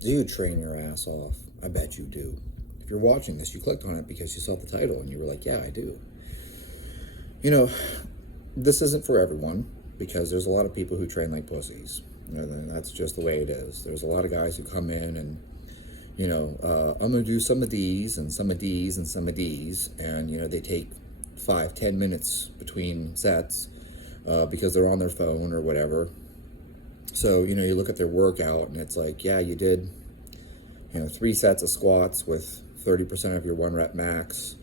Do you train your ass off? I bet you do. If you're watching this, you clicked on it because you saw the title and you were like, yeah, I do. You know, this isn't for everyone because there's a lot of people who train like pussies. That's just the way it is. There's a lot of guys who come in and, I'm going to do some of these and some of these and some of these. And, they take 5-10 minutes between sets because they're on their phone or whatever. So, you look at their workout and it's like, yeah, you did, 3 sets of squats with 30% of your 1 rep max.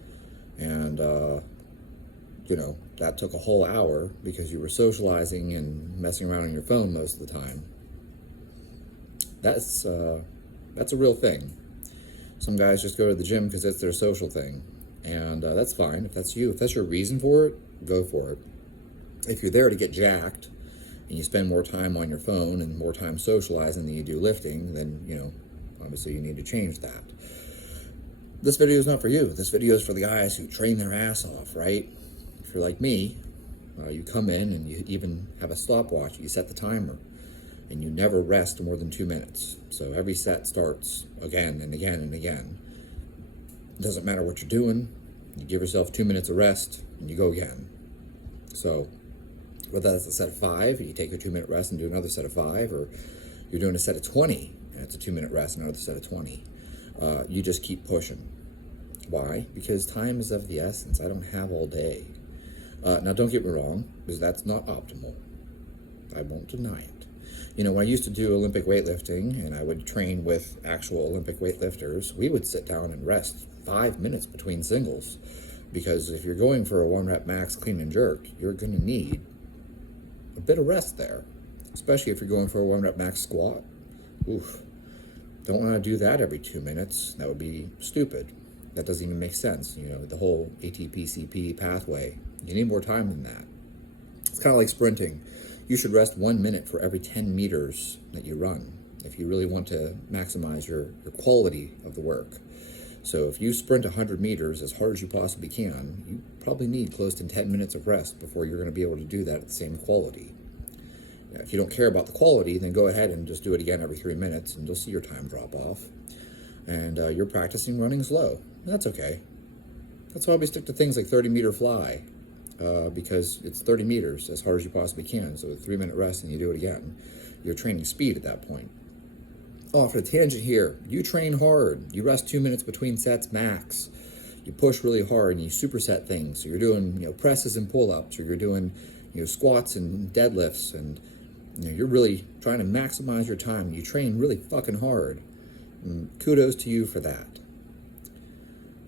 And, that took a whole hour because you were socializing and messing around on your phone most of the time. That's a real thing. Some guys just go to the gym because it's their social thing. And that's fine. If that's you, if that's your reason for it, go for it. If you're there to get jacked and you spend more time on your phone and more time socializing than you do lifting, then, obviously you need to change that. This video is not for you. This video is for the guys who train their ass off, right? If you're like me, you come in and you even have a stopwatch. You set the timer and you never rest more than 2 minutes. So every set starts again and again and again. It doesn't matter what you're doing. You give yourself 2 minutes of rest and you go again. So whether that's a set of 5, you take a 2-minute rest and do another set of 5, or you're doing a set of 20 and it's a 2-minute rest and another set of 20. You just keep pushing. Why? Because time is of the essence. I don't have all day. Now, don't get me wrong, because that's not optimal. I won't deny it. When I used to do Olympic weightlifting and I would train with actual Olympic weightlifters, we would sit down and rest 5 minutes between singles. Because if you're going for a 1-rep max clean and jerk, you're going to need a bit of rest there. Especially if you're going for a 1-rep max squat. Oof. Don't want to do that every 2 minutes. That would be stupid. That doesn't even make sense. The whole ATP-CP pathway. You need more time than that. It's kind of like sprinting. You should rest 1 minute for every 10 meters that you run if you really want to maximize your quality of the work. So if you sprint 100 meters as hard as you possibly can, you probably need close to 10 minutes of rest before you're going to be able to do that at the same quality. If you don't care about the quality, then go ahead and just do it again every 3 minutes and you'll see your time drop off. And you're practicing running slow. That's okay. That's why we stick to things like 30-meter fly, because it's 30 meters as hard as you possibly can. So a 3-minute rest and you do it again. You're training speed at that point. Off a tangent here. You train hard. You rest 2 minutes between sets max. You push really hard and you superset things. So you're doing presses and pull-ups, or you're doing squats and deadlifts, and you're really trying to maximize your time. You train really fucking hard. And kudos to you for that.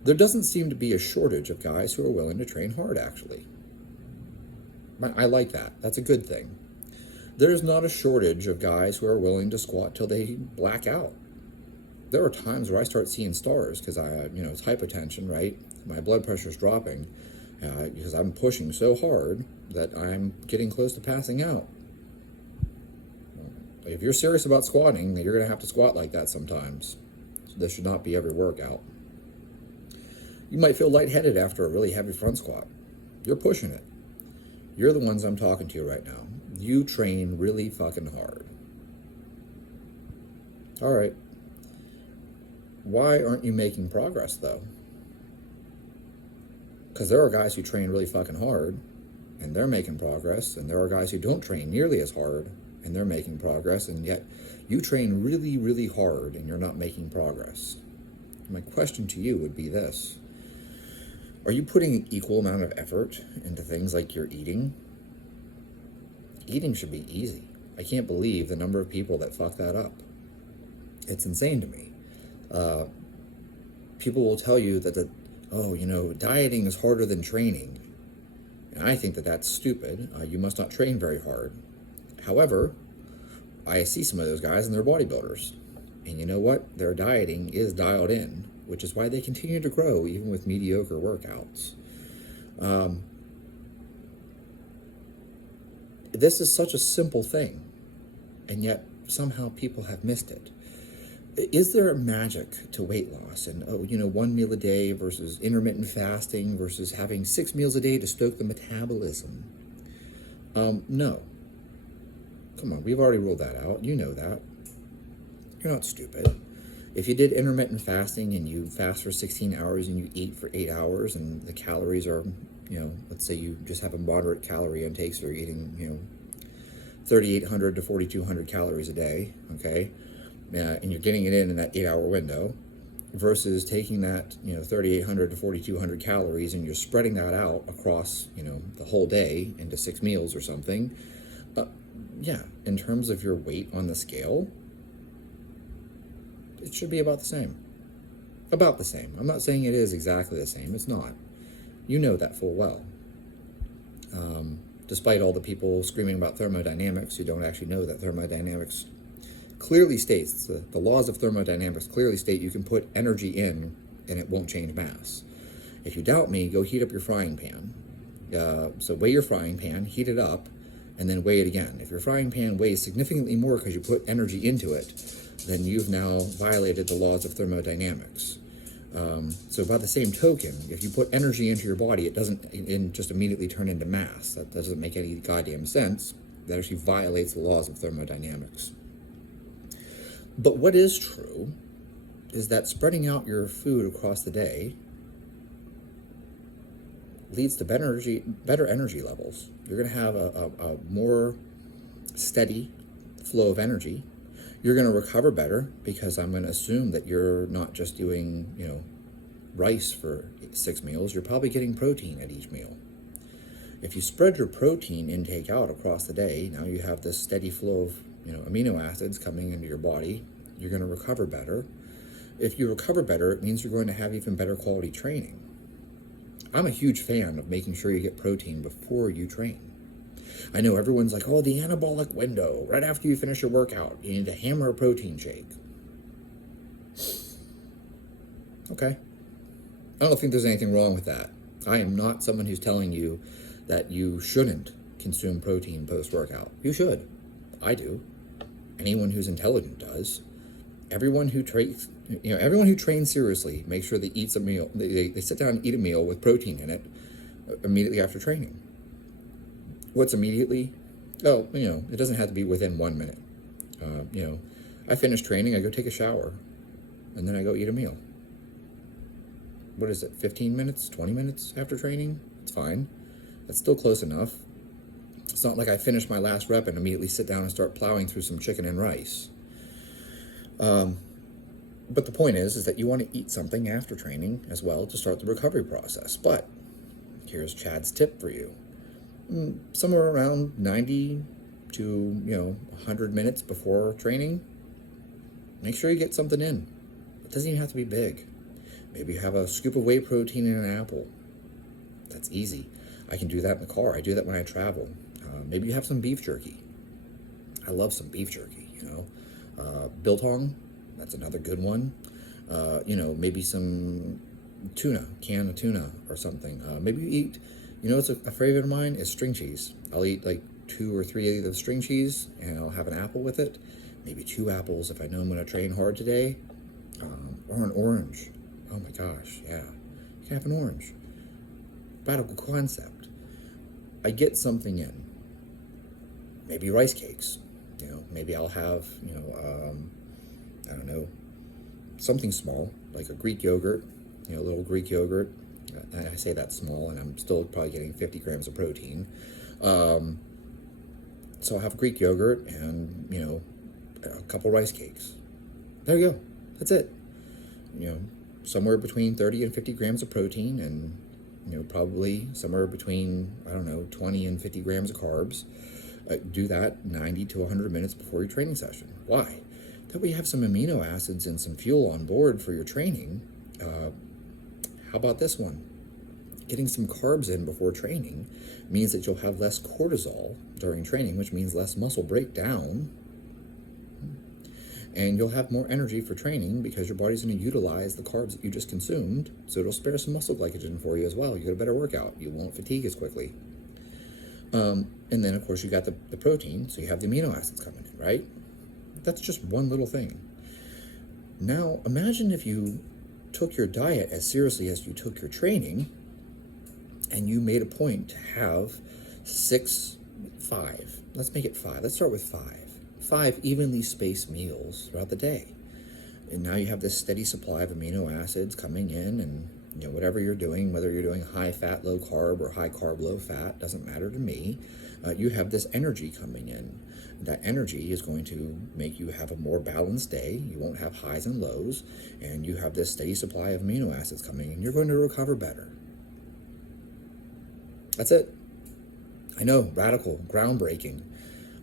There doesn't seem to be a shortage of guys who are willing to train hard, actually. I like that. That's a good thing. There's not a shortage of guys who are willing to squat till they black out. There are times where I start seeing stars because it's hypotension, right? My blood pressure's dropping because I'm pushing so hard that I'm getting close to passing out. If you're serious about squatting, then you're going to have to squat like that sometimes. So this should not be every workout. You might feel lightheaded after a really heavy front squat. You're pushing it. You're the ones I'm talking to right now. You train really fucking hard. All right. Why aren't you making progress, though? Because there are guys who train really fucking hard, and they're making progress, and there are guys who don't train nearly as hard, and they're making progress, and yet you train really, really hard, and you're not making progress. My question to you would be this. Are you putting an equal amount of effort into things like your eating? Eating should be easy. I can't believe the number of people that fuck that up. It's insane to me. People will tell you that, dieting is harder than training. And I think that that's stupid. You must not train very hard. However, I see some of those guys and they're bodybuilders. And you know what? Their dieting is dialed in, which is why they continue to grow even with mediocre workouts. This is such a simple thing, and yet somehow people have missed it. Is there a magic to weight loss? And, 1 meal a day versus intermittent fasting versus having 6 meals a day to stoke the metabolism? No. Come on, we've already ruled that out. You know that. You're not stupid. If you did intermittent fasting and you fast for 16 hours and you eat for 8 hours and the calories are, let's say you just have a moderate calorie intake, so you're eating, 3,800 to 4,200 calories a day, okay? And you're getting it in that 8-hour window versus taking that, 3,800 to 4,200 calories and you're spreading that out across, the whole day into 6 meals or something. Yeah, in terms of your weight on the scale, it should be about the same. About the same. I'm not saying it is exactly the same. It's not. You know that full well. Despite all the people screaming about thermodynamics, you don't actually know that thermodynamics clearly states, the laws of thermodynamics clearly state you can put energy in and it won't change mass. If you doubt me, go heat up your frying pan. So weigh your frying pan, heat it up, and then weigh it again. If your frying pan weighs significantly more because you put energy into it, then you've now violated the laws of thermodynamics. So by the same token, if you put energy into your body, it doesn't just immediately turn into mass. That doesn't make any goddamn sense. That actually violates the laws of thermodynamics. But what is true is that spreading out your food across the day leads to better energy levels. You're going to have a more steady flow of energy. You're going to recover better because I'm going to assume that you're not just doing, rice for 6 meals. You're probably getting protein at each meal. If you spread your protein intake out across the day, now you have this steady flow of, amino acids coming into your body. You're going to recover better. If you recover better, it means you're going to have even better quality training. I'm a huge fan of making sure you get protein before you train. I know everyone's like, oh, the anabolic window, right after you finish your workout, you need to hammer a protein shake. Okay. I don't think there's anything wrong with that. I am not someone who's telling you that you shouldn't consume protein post-workout. You should. I do. Anyone who's intelligent does. Everyone who trains seriously makes sure they eat a meal. They sit down and eat a meal with protein in it immediately after training. What's immediately? Oh, it doesn't have to be within 1 minute. I finish training, I go take a shower, and then I go eat a meal. What is it, 15 minutes, 20 minutes after training? It's fine. That's still close enough. It's not like I finish my last rep and immediately sit down and start plowing through some chicken and rice. But the point is that you want to eat something after training as well to start the recovery process. But here's Chad's tip for you. Somewhere around 90 to 100 minutes before training, make sure you get something in. It doesn't even have to be big. Maybe you have a scoop of whey protein in an apple. That's easy. I can do that in the car. I do that when I travel. Maybe you have some beef jerky. I love some beef jerky. Biltong, that's another good one. Maybe some tuna, can of tuna or something. Maybe you eat. What's a favorite of mine is string cheese. I'll eat like 2 or 3 of the string cheese, and I'll have an apple with it. Maybe 2 apples if I know I'm going to train hard today. Or an orange. Oh my gosh, yeah. You can have an orange. Radical concept. I get something in. Maybe rice cakes. Maybe I'll have, I don't know, something small, like a Greek yogurt, a little Greek yogurt. And I say that's small, and I'm still probably getting 50 grams of protein. So I'll have Greek yogurt and, a couple rice cakes. There you go. That's it. Somewhere between 30 and 50 grams of protein and, probably somewhere between, 20 and 50 grams of carbs. Do that 90 to 100 minutes before your training session. Why? That way you have some amino acids and some fuel on board for your training. How about this one? Getting some carbs in before training means that you'll have less cortisol during training, which means less muscle breakdown. And you'll have more energy for training because your body's going to utilize the carbs that you just consumed, so it'll spare some muscle glycogen for you as well. You get a better workout. You won't fatigue as quickly. And then, of course, you got the protein, so you have the amino acids coming in, right? That's just one little thing. Now, imagine if you took your diet as seriously as you took your training, and you made a point to have 5. Let's make it 5. Let's start with 5. 5 evenly spaced meals throughout the day. And now you have this steady supply of amino acids coming in, and whatever you're doing, whether you're doing high fat, low carb, or high carb, low fat, doesn't matter to me. You have this energy coming in. That energy is going to make you have a more balanced day. You won't have highs and lows, and you have this steady supply of amino acids coming in. You're going to recover better. That's it. I know, radical, groundbreaking.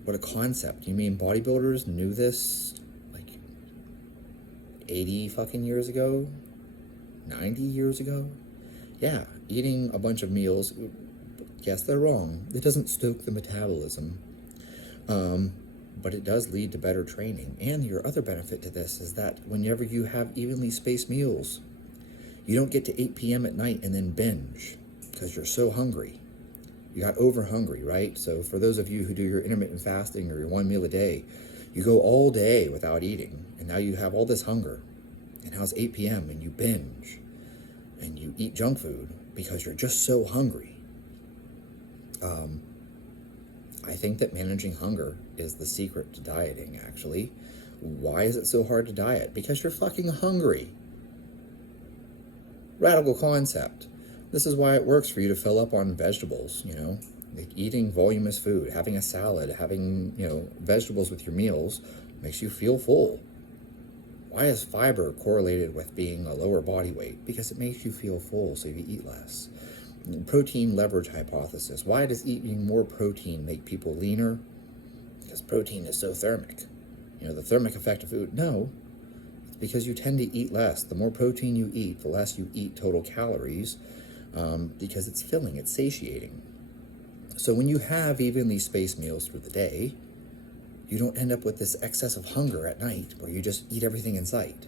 What a concept. You mean bodybuilders knew this like 80 fucking years ago? 90 years ago? Yeah, eating a bunch of meals, yes, they're wrong. It doesn't stoke the metabolism. But it does lead to better training. And your other benefit to this is that whenever you have evenly spaced meals, you don't get to 8 p.m. at night and then binge because you're so hungry. You got over hungry, right? So for those of you who do your intermittent fasting or your one meal a day, you go all day without eating, and now you have all this hunger. And now it's 8 p.m. and you binge and you eat junk food because you're just so hungry. I think that managing hunger is the secret to dieting, actually. Why is it so hard to diet? Because you're fucking hungry. Radical concept. This is why it works for you to fill up on vegetables, like eating voluminous food, having a salad, having, vegetables with your meals makes you feel full. Why is fiber correlated with being a lower body weight? Because it makes you feel full, so you eat less. Protein leverage hypothesis. Why does eating more protein make people leaner? Because protein is so thermic. The thermic effect of food. No, it's because you tend to eat less. The more protein you eat, the less you eat total calories, because it's filling, it's satiating. So when you have evenly spaced meals through the day, you don't end up with this excess of hunger at night where you just eat everything in sight.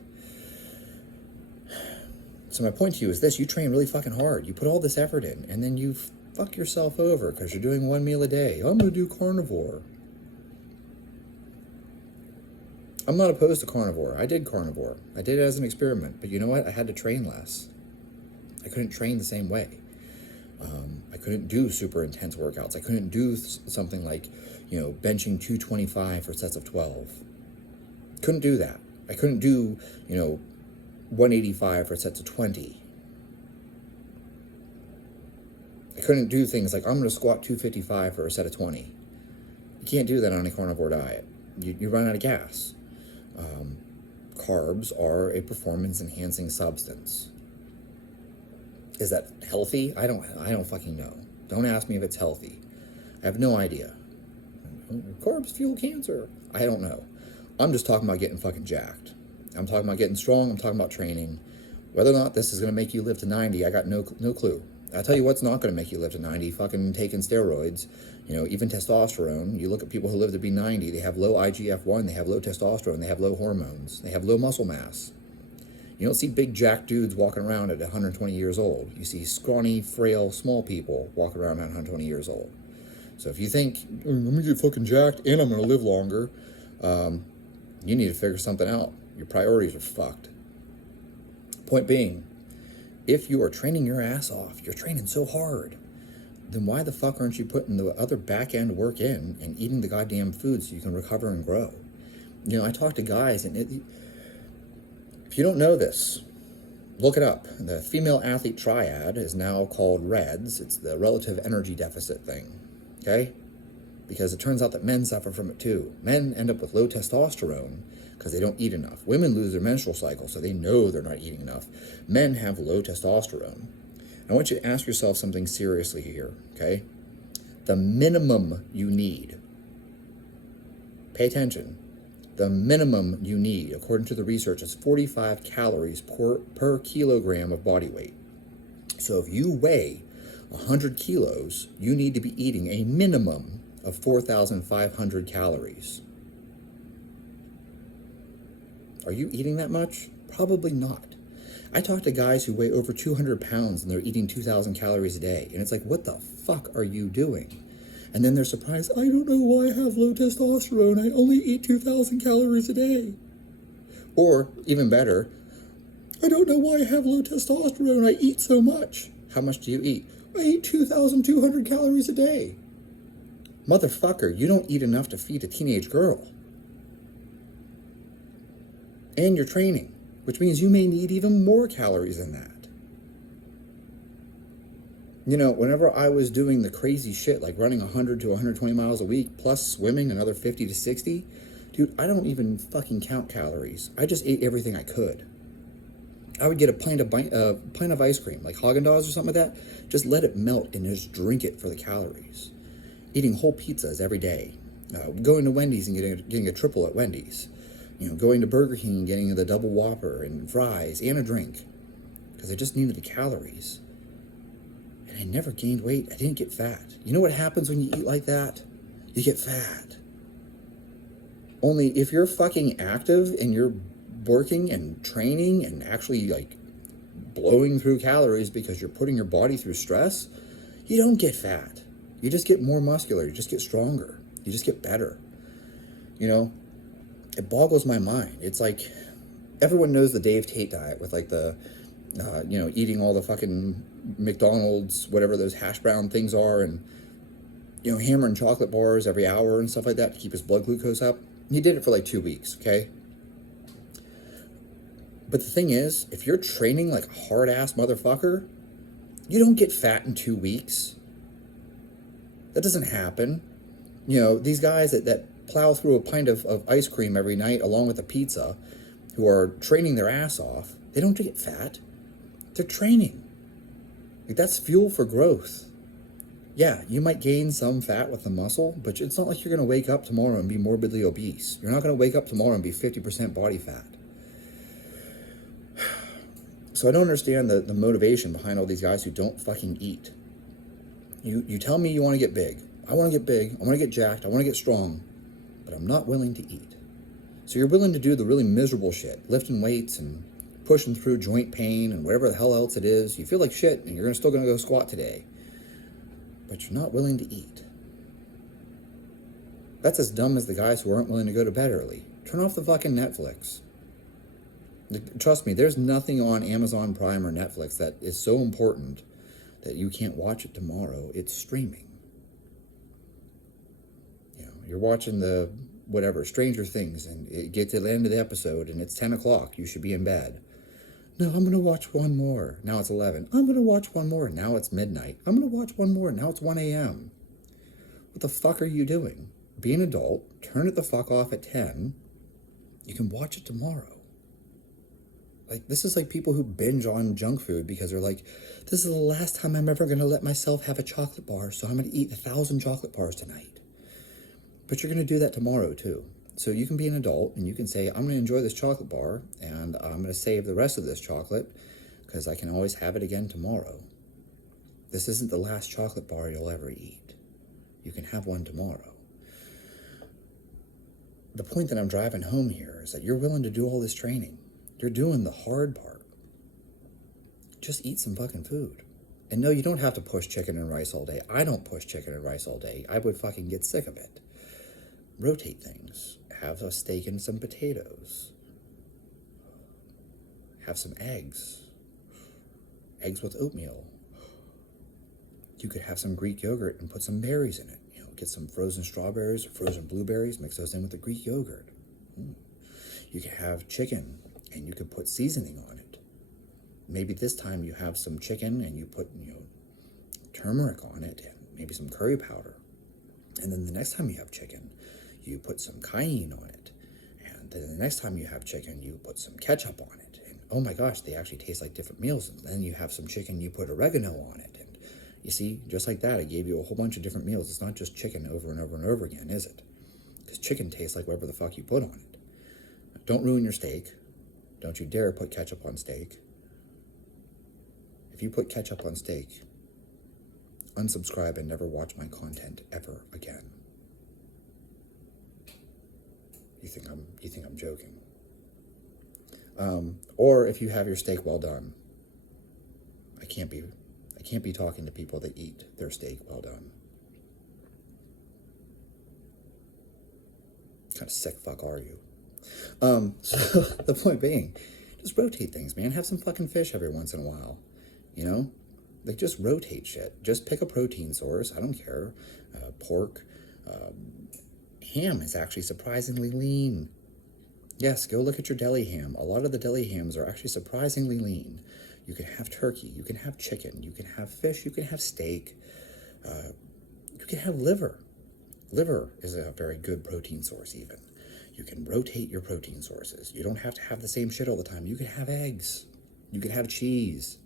So my point to you is this: you train really fucking hard. You put all this effort in, and then you fuck yourself over because you're doing one meal a day. I'm going to do carnivore. I'm not opposed to carnivore. I did carnivore. I did it as an experiment. But you know what? I had to train less. I couldn't train the same way. I couldn't do super intense workouts. I couldn't do something like, benching 225 for sets of 12. Couldn't do that. I couldn't do, 185 for sets of 20. I couldn't do things like, I'm going to squat 255 for a set of 20. You can't do that on a carnivore diet. You run out of gas. Carbs are a performance-enhancing substance. Is that healthy? I don't fucking know. Don't ask me if it's healthy. I have no idea. Carbs fuel cancer. I don't know. I'm just talking about getting fucking jacked. I'm talking about getting strong. I'm talking about training. Whether or not this is going to make you live to 90, I got no clue. I'll tell you what's not going to make you live to 90, fucking taking steroids. Even testosterone. You look at people who live to be 90, they have low IGF-1, they have low testosterone, they have low hormones, they have low muscle mass. You don't see big jacked dudes walking around at 120 years old. You see scrawny, frail, small people walking around at 120 years old. So if you think, I'm going to get fucking jacked and I'm going to live longer, you need to figure something out. Your priorities are fucked. Point being, if you are training your ass off, you're training so hard, then why the fuck aren't you putting the other back end work in and eating the goddamn food so you can recover and grow? I talk to guys, and if you don't know this, look it up. The female athlete triad is now called REDS. It's the relative energy deficit thing, okay? Because it turns out that men suffer from it too. Men end up with low testosterone because they don't eat enough. Women lose their menstrual cycle, so they know they're not eating enough. Men have low testosterone. I want you to ask yourself something seriously here, okay? The minimum you need, pay attention, the minimum you need, according to the research, is 45 calories per kilogram of body weight. So if you weigh 100 kilos, you need to be eating a minimum of 4,500 calories. Are you eating that much? Probably not. I talk to guys who weigh over 200 pounds and they're eating 2,000 calories a day. And it's like, what the fuck are you doing? And then they're surprised, I don't know why I have low testosterone. I only eat 2,000 calories a day. Or, even better, I don't know why I have low testosterone. I eat so much. How much do you eat? I eat 2,200 calories a day. Motherfucker, you don't eat enough to feed a teenage girl. and you're training, which means you may need even more calories than that. You know, whenever I was doing the crazy shit, like running 100 to 120 miles a week, plus swimming another 50 to 60, dude, I don't even fucking count calories. I just ate everything I could. I would get a pint of ice cream, like Haagen-Dazs or something like that. Just let it melt and just drink it for the calories. Eating whole pizzas every day. Going to Wendy's and getting a triple at Wendy's. You know, going to Burger King and getting the double Whopper and fries and a drink. Because I just needed the calories. And I never gained weight. I didn't get fat. You know what happens when you eat like that? You get fat. Only if you're fucking active and you're working and training and actually like blowing through calories because you're putting your body through stress, you don't get fat. You just get more muscular. You just get stronger. You just get better. You know, it boggles my mind. It's like everyone knows the Dave Tate diet with like the, you know, eating all the fucking McDonald's, whatever those hash brown things are, and, you know, hammering chocolate bars every hour and stuff like that to keep his blood glucose up. He did it for like 2 weeks, okay? But the thing is, if you're training like a hard-ass motherfucker, you don't get fat in 2 weeks. That doesn't happen. You know, these guys that plow through a pint of ice cream every night along with a pizza, who are training their ass off, they don't get fat. They're training. Like, that's fuel for growth. Yeah, you might gain some fat with the muscle, but it's not like you're going to wake up tomorrow and be morbidly obese. You're not going to wake up tomorrow and be 50% body fat. So I don't understand the motivation behind all these guys who don't fucking eat. You tell me you want to get big. I want to get big. I want to get jacked. I want to get strong. But I'm not willing to eat. So you're willing to do the really miserable shit, lifting weights and pushing through joint pain and whatever the hell else it is. You feel like shit and you're still going to go squat today. But you're not willing to eat. That's as dumb as the guys who aren't willing to go to bed early. Turn off the fucking Netflix. Trust me, there's nothing on Amazon Prime or Netflix that is so important that you can't watch it tomorrow. It's streaming. You know, you're watching the, whatever, Stranger Things, and it gets to the end of the episode, and it's 10 o'clock. You should be in bed. No, I'm going to watch one more. Now it's 11. I'm going to watch one more. Now it's midnight. I'm going to watch one more. Now it's 1 a.m. What the fuck are you doing? Be an adult. Turn it the fuck off at 10. You can watch it tomorrow. Like, this is like people who binge on junk food because they're like, this is the last time I'm ever going to let myself have a chocolate bar, so I'm going to eat 1,000 chocolate bars tonight. But you're going to do that tomorrow, too. So you can be an adult, and you can say, I'm going to enjoy this chocolate bar, and I'm going to save the rest of this chocolate, because I can always have it again tomorrow. This isn't the last chocolate bar you'll ever eat. You can have one tomorrow. The point that I'm driving home here is that you're willing to do all this training. You're doing the hard part. Just eat some fucking food. And no, you don't have to push chicken and rice all day. I don't push chicken and rice all day. I would fucking get sick of it. Rotate things. Have a steak and some potatoes. Have some eggs. Eggs with oatmeal. You could have some Greek yogurt and put some berries in it. You know, get some frozen strawberries or frozen blueberries, mix those in with the Greek yogurt. You could have chicken, and you could put seasoning on it. Maybe this time you have some chicken and you put, you know, turmeric on it and maybe some curry powder. And then the next time you have chicken, you put some cayenne on it. And then the next time you have chicken, you put some ketchup on it. And oh my gosh, they actually taste like different meals. And then you have some chicken, you put oregano on it. And you see, just like that, I gave you a whole bunch of different meals. It's not just chicken over and over and over again, is it? Because chicken tastes like whatever the fuck you put on it. Don't ruin your steak. Don't you dare put ketchup on steak. If you put ketchup on steak, unsubscribe and never watch my content ever again. You think I'm joking? Or if you have your steak well done, I can't be talking to people that eat their steak well done. What kind of sick fuck are you? So the point being, just rotate things, man. Have some fucking fish every once in a while, you know? Like, just rotate shit. Just pick a protein source. I don't care. Pork. Ham is actually surprisingly lean. Yes, go look at your deli ham. A lot of the deli hams are actually surprisingly lean. You can have turkey, you can have chicken, you can have fish, you can have steak, you can have liver. Liver is a very good protein source even. You can rotate your protein sources. You don't have to have the same shit all the time. You can have eggs. You can have cheese.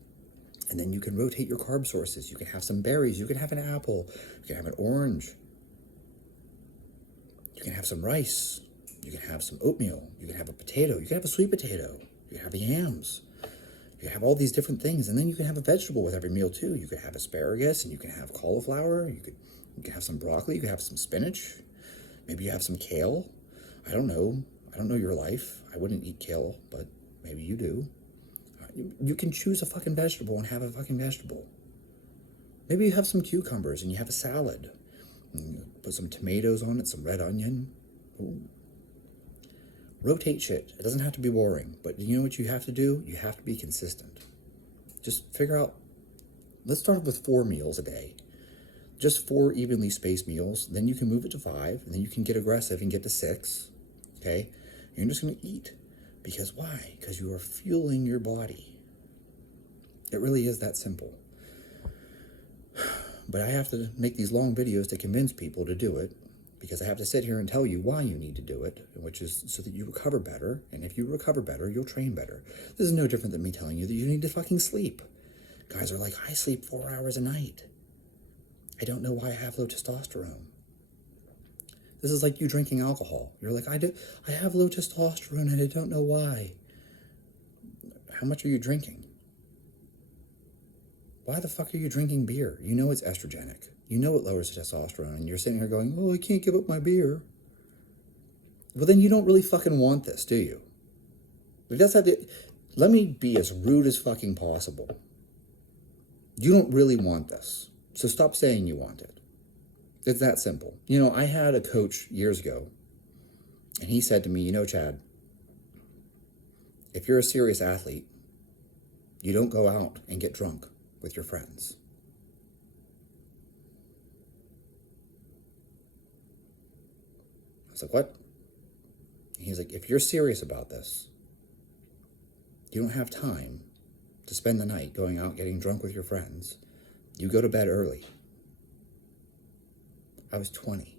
And then you can rotate your carb sources. You can have some berries. You can have an apple. You can have an orange. You can have some rice. You can have some oatmeal. You can have a potato. You can have a sweet potato. You can have yams. You can have all these different things. And then you can have a vegetable with every meal too. You could have asparagus, and you can have cauliflower. You can have some broccoli. You can have some spinach. Maybe you have some kale. I don't know. I don't know your life. I wouldn't eat kale, but maybe you do. You can choose a fucking vegetable and have a fucking vegetable. Maybe you have some cucumbers and you have a salad. You put some tomatoes on it, some red onion. Ooh. Rotate shit. It doesn't have to be boring, but you know what you have to do? You have to be consistent. Just figure out, let's start with 4 meals a day. Just 4 evenly spaced meals. Then you can move it to 5, and then you can get aggressive and get to 6. Okay? And you're just going to eat. Because why? Because you are fueling your body. It really is that simple. But I have to make these long videos to convince people to do it, because I have to sit here and tell you why you need to do it, which is so that you recover better. And if you recover better, you'll train better. This is no different than me telling you that you need to fucking sleep. Guys are like, I sleep 4 hours a night. I don't know why I have low testosterone. This is like you drinking alcohol. You're like, I have low testosterone and I don't know why. How much are you drinking? Why the fuck are you drinking beer? You know it's estrogenic. You know it lowers testosterone, and you're sitting here going, oh, I can't give up my beer. Well, then you don't really fucking want this, do you? Let me be as rude as fucking possible. You don't really want this. So stop saying you want it. It's that simple. You know, I had a coach years ago, and he said to me, you know, Chad, if you're a serious athlete, you don't go out and get drunk with your friends. I was like, what? And he's like, if you're serious about this, you don't have time to spend the night going out getting drunk with your friends. You go to bed early. I was 20.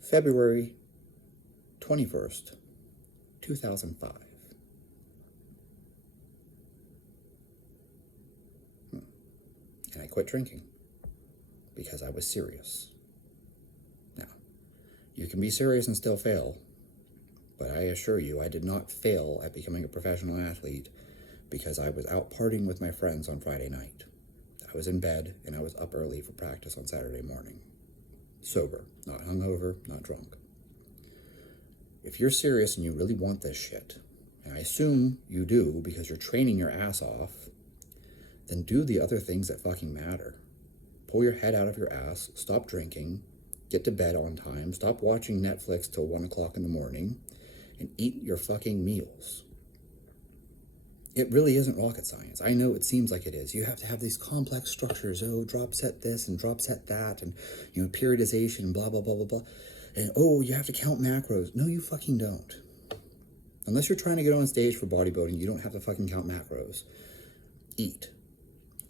February 21st, 2005. And I quit drinking because I was serious. Now, you can be serious and still fail, but I assure you I did not fail at becoming a professional athlete because I was out partying with my friends on Friday night. I was in bed and I was up early for practice on Saturday morning. Sober, not hungover, not drunk. If you're serious and you really want this shit, and I assume you do because you're training your ass off, then do the other things that fucking matter. Pull your head out of your ass, stop drinking, get to bed on time, stop watching Netflix till 1 o'clock in the morning, and eat your fucking meals. It really isn't rocket science. I know it seems like it is. You have to have these complex structures. Oh, drop set this and drop set that, and periodization, blah, blah, blah, blah, blah. And oh, you have to count macros. No, you fucking don't. Unless you're trying to get on stage for bodybuilding, you don't have to fucking count macros. Eat.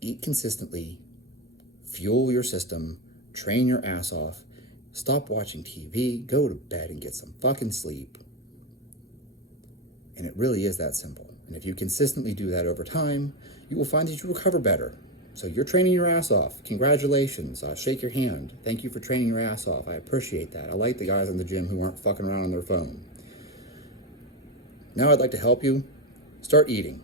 Eat consistently. Fuel your system. Train your ass off. Stop watching TV. Go to bed and get some fucking sleep. And it really is that simple. And if you consistently do that over time, you will find that you recover better. So you're training your ass off. Congratulations. Shake your hand. Thank you for training your ass off. I appreciate that. I like the guys in the gym who aren't fucking around on their phone. Now I'd like to help you. Start eating.